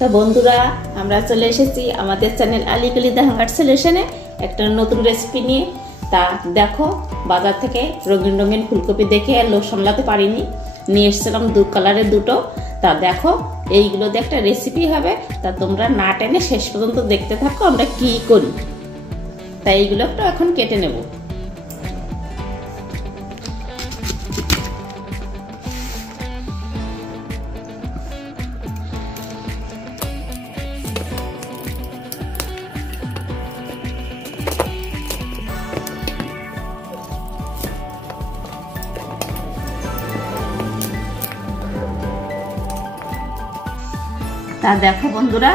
তো বন্ধুরা, আমরা চলে এসেছি আমাদের চ্যানেল আলিকুলি দ্য হাঙ্গার সলিউশনে একটা নতুন রেসিপি নিয়ে। তা দেখো, বাজার থেকে রঙিন রঙিন ফুলকপি দেখে আর লোভ সামলাতে পারিনি, নিয়ে এসেছিলাম দু কালারের দুটো। তা দেখো, এইগুলো দিয়ে একটা রেসিপি হবে। তা তোমরা না টেনে শেষ পর্যন্ত দেখতে থাকো আমরা কি করি। তাই এইগুলো একটু এখন কেটে নেব। তা দেখো বন্ধুরা,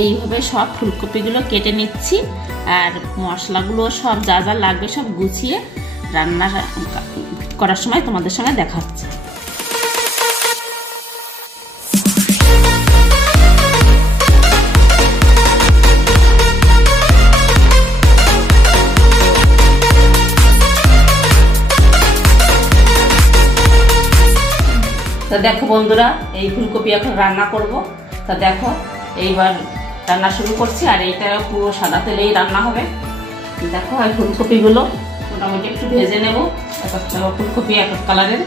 এইভাবে সব ফুলকপিগুলো কেটে নিচ্ছি আর মশলাগুলো সব যা যা লাগবে সব গুছিয়ে রান্না করার সময় তোমাদের সঙ্গে দেখা হচ্ছে। তা দেখো বন্ধুরা, এই ফুলকপি এখন রান্না করব। তা দেখো, এইবার রান্না শুরু করছি আর এইটা পুরো সাদা তেলেই রান্না হবে। দেখো, এই ফুলকপিগুলো মোটামুটি একটু ভেজে নেব। এক একটা ফুলকপি এক এক কালারের।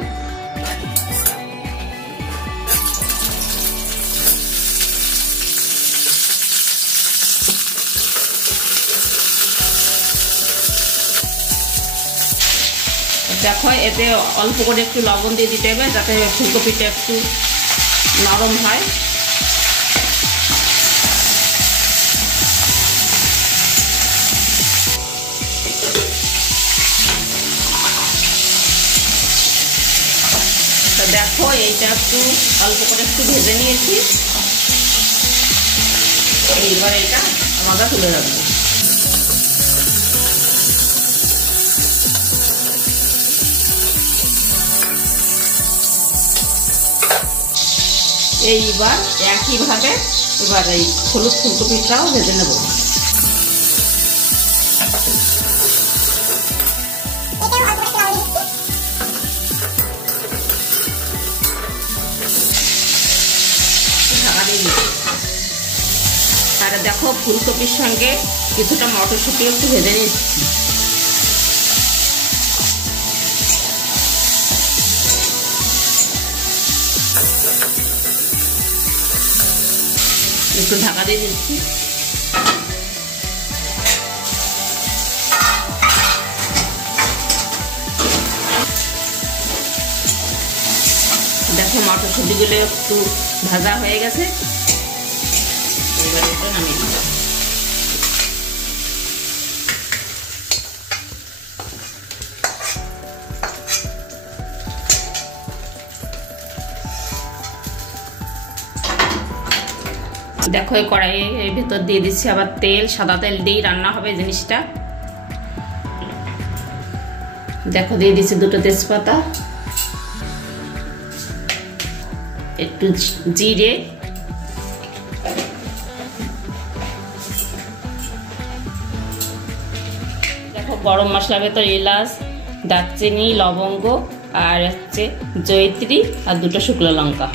দেখো, এতে অল্প করে একটু লবণ দিয়ে দিতে হবে যাতে ফুলকপিটা একটু নরম হয়। দেখো, এইটা একটু অল্প করে একটু ভেজে নিয়েছি। এইবার এটা আমরা তুলে রাখবো। এইবার একইভাবে এবার এই হলুদ ফুলকপিটাও ভেজে নেব। আর দেখো, ফুলকপির সঙ্গে কিছুটা মটরশুঁটি একটু ভেজে নিচ্ছি। একটু ঢাকা দিয়ে দিচ্ছি। দেখো, মটরশুঁটিগুলো একটু ভাজা হয়ে গেছে। এবার এটা নামিয়ে দিচ্ছি। দেখো, এই কড়াইয়ের ভেতর দিয়ে দিচ্ছি আবার তেল। সাদা তেল দিয়েই রান্না হবে জিনিসটা। দেখো, দিয়ে দিচ্ছি দুটো তেজপাতা, একটু জিরে, দেখো গরম মশলার ভেতর এলাচ, দারচিনি, লবঙ্গ আর হচ্ছে জয়িত্রী আর দুটো শুকনো লঙ্কা।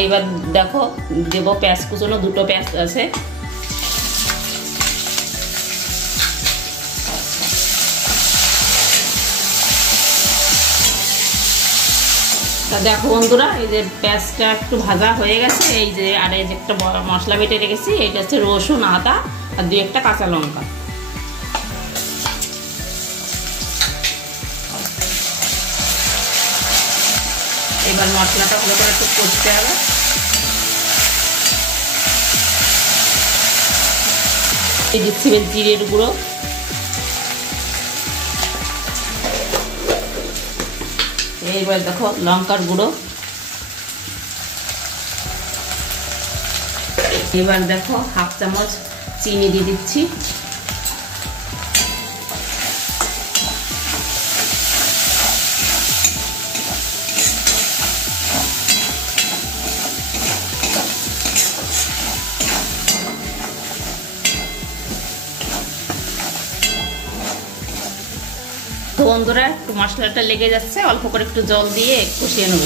এইবার দেখো, দেবো পেঁয়াজ কুচনো, দুটো পেঁয়াজ আছে। তা দেখো বন্ধুরা, এই যে পেঁয়াজটা একটু ভাজা হয়ে গেছে। এই যে আর এই যে একটা মশলা বেটে রেখেছি, এটা হচ্ছে রসুন, আদা আর দুই একটা কাঁচা লঙ্কা। এবার মশলাটা ভালো করে একটু কষতে হবে। এই দিচ্ছি জিরের গুঁড়ো, এইবার দেখো লঙ্কার গুঁড়ো, এবার দেখো হাফ চামচ চিনি দিয়ে দিচ্ছি। তো বন্ধুরা একটু মশলাটা লেগে যাচ্ছে, অল্প করে একটু জল দিয়ে কষিয়ে নেব।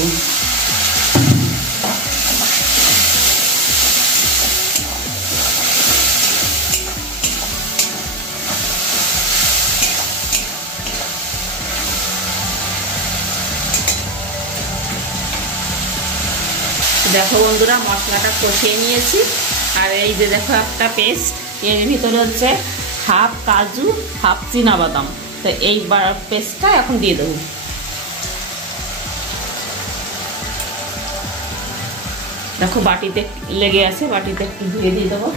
দেখো বন্ধুরা মশলাটা কষিয়ে নিয়েছি। আর এই যে দেখো একটা পেস্ট, এর ভিতরে হচ্ছে হাফ কাজু হাফ চীনাবাদাম। তো এই পেস্টটা এখন দিয়ে দেবো। দেখো বাটিতে লেগে আছে, বাটিতে একটু ধুয়ে দিয়ে দেবো।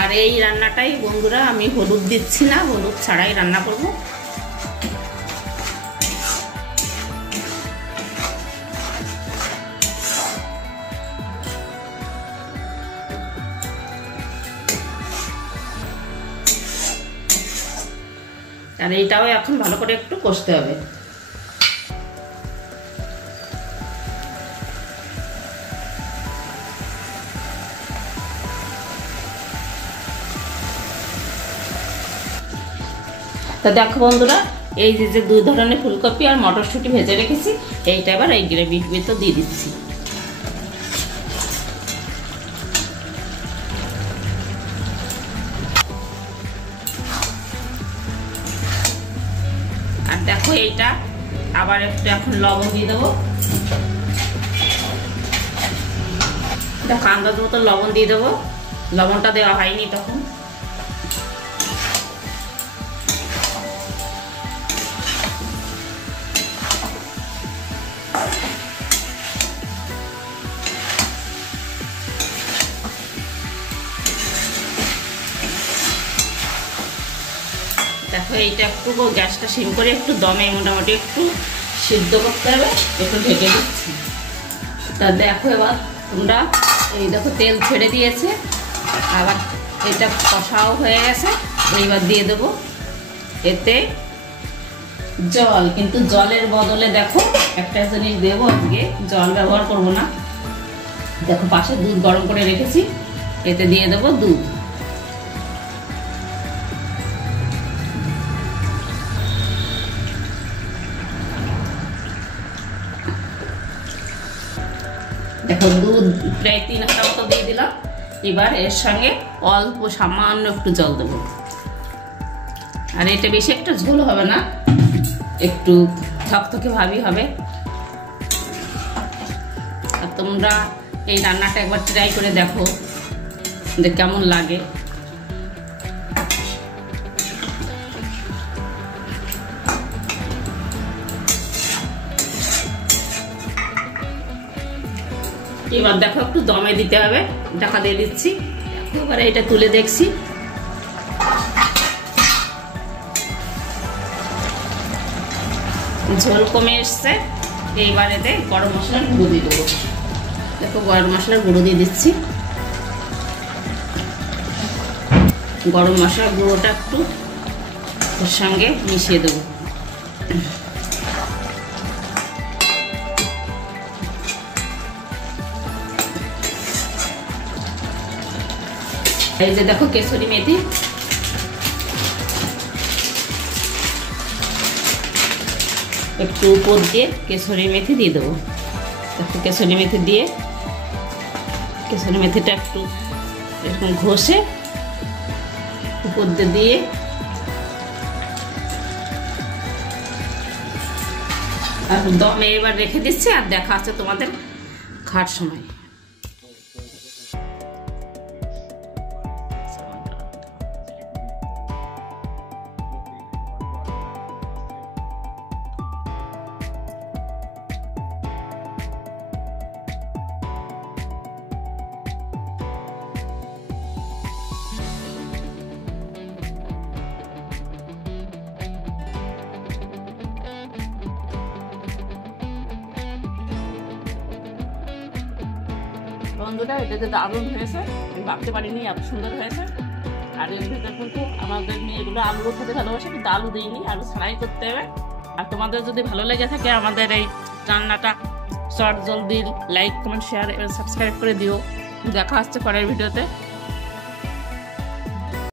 আর এই রান্নাটাই বন্ধুরা আমি হলুদ দিচ্ছি না, হলুদ ছাড়াই রান্না করব। আর এইটাও এখন ভালো করে একটু কষতে হবে। তো দেখো বন্ধুরা এই যে দুই ধরনের ফুলকপি আর মটরশুঁটি ভেজে রেখেছি, এইটা এবার এই গ্রেভির ভিতর দিয়ে দিচ্ছি। আর দেখো এইটা আবার একটু এখন লবণ দিয়ে দেবো। দেখো আন্দাজ মতো লবণ দিয়ে দেবো, লবণটা দেওয়া হয়নি তখন। দেখো এইটা একটু গ্যাসটা সিম করে একটু দমে মোটামুটি একটু সিদ্ধ করতে হবে, একটু ঢেকে দিচ্ছি। তা দেখো এবার তোমরা এই দেখো তেল ছেড়ে দিয়েছে, আবার এটা কষাও হয়ে গেছে। এইবার দিয়ে দেবো এতে জল, কিন্তু জলের বদলে দেখো একটা জিনিস দেবো, আজকে জল ব্যবহার করব না। দেখো পাশে দুধ গরম করে রেখেছি, এতে দিয়ে দেবো দুধ। দেখো দুধ প্রায় 3 হাতা মতো দিয়ে দিলাম। এবার এর সঙ্গে অল্প সামান্য একটু জল দেবো। আর এটা বেশি একটা ঝোল হবে না, একটু থকথকে ভাবই হবে। আর তোমরা এই রান্নাটা একবার ট্রাই করে দেখো যে কেমন লাগে। এবার দেখো একটু দমে দিতে হবে, ঢাকা দিয়ে দিচ্ছি। এবারে এটা তুলে দেখছি, ঝোল কমে এসছে। এইবার এতে গরম মশলার গুঁড়ো দিয়ে দেবো। দেখো গরম মশলার গুঁড়ো দিয়ে দিচ্ছি। গরম মশলার গুঁড়োটা একটু ওর সঙ্গে মিশিয়ে দেবো। এই যে দেখো কেশরি মেথি, একটু উপর দিয়ে কেশরি মেথি দিয়ে দেবো। একটু কেশরি মেথি দিয়ে কেশরি মেথিটা একটু এরকম ঘষে উপর দিয়ে আর দমে এবার রেখে দিচ্ছি। আর দেখা আছে তোমাদের খাওয়ার সময়। বন্ধুরা এটা যে দারুণ হয়েছে, আমি ভাবতে পারিনি এত সুন্দর হয়েছে। আর এর ভিতরে কিন্তু আমাদের মেয়েগুলো আলুও খেতে ভালোবাসে, কিন্তু আলু দিইনি, আলু ছাড়াই করতে হবে। আর তোমাদের যদি ভালো লেগে থাকে আমাদের এই রান্নাটা, শর্ট জলদি লাইক কমেন্ট শেয়ার এবং সাবস্ক্রাইব করে দিও। দেখা হচ্ছে পরের ভিডিওতে।